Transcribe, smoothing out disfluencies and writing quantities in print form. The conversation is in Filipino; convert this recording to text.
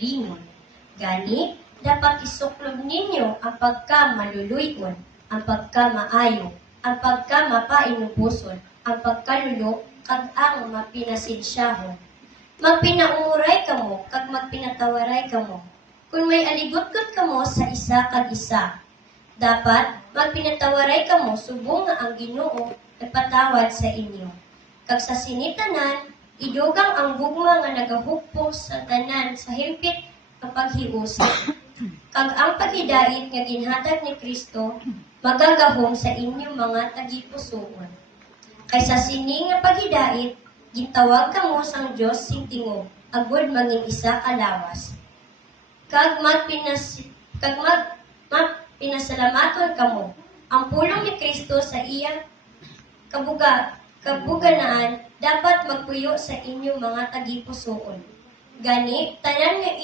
lingon. Gani, dapat isuklog ninyo ang pagkamaluluyon, ang pagkamaayo, ang pagkamapainupuson, ang pagkalulo, kag ang mapinasidsyahon. Magpinaumuray kamo, kag magpinatawaray kamo. Kung may aligot-got kamo sa isa kag isa, dapat magpinatawaray kamo subong nga ang Ginoo nagpatawad sa inyo. Kag sa sinitanan, idugang ang gugma nga nagahupong sa tanan sa himpit nga paghiusa. Kag ang paghidait nga ginhatag ni Kristo magagahom sa inyong mga tagipusoon. Kaysa sini nga paghidait, gintawag kamo sang Dios sing tingog, agud mangin isa ka lawas. Kag pinasalamaton kamo ang pulong ni Kristo sa iyang kabuganaan dapat magpuyo sa inyong mga tagipusoon. Gani, tanan nga